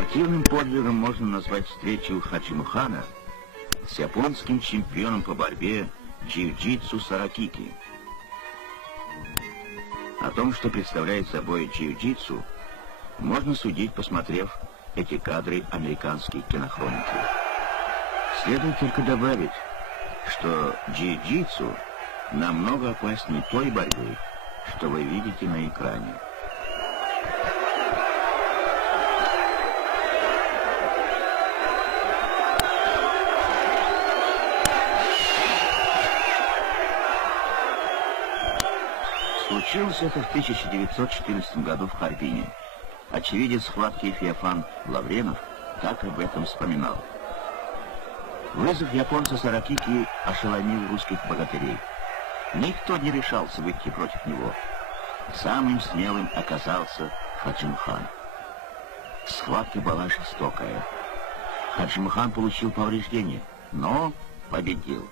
Спортивным подвигом можно назвать встречу Хаджимухана с японским чемпионом по борьбе джиу-джитсу Саракики. О том, что представляет собой джиу-джитсу, можно судить, посмотрев эти кадры американской кинохроники. Следует только добавить, что джиу-джитсу намного опаснее той борьбы, что вы видите на экране. Случилось это в 1914 году в Харбине. Очевидец схватки Феофан Лавренов так об этом вспоминал. Вызов японца Саракики ошеломил русских богатырей. Никто не решался выйти против него. Самым смелым оказался Хаджимухан. Схватка была жестокая. Хаджимухан получил повреждения, но победил.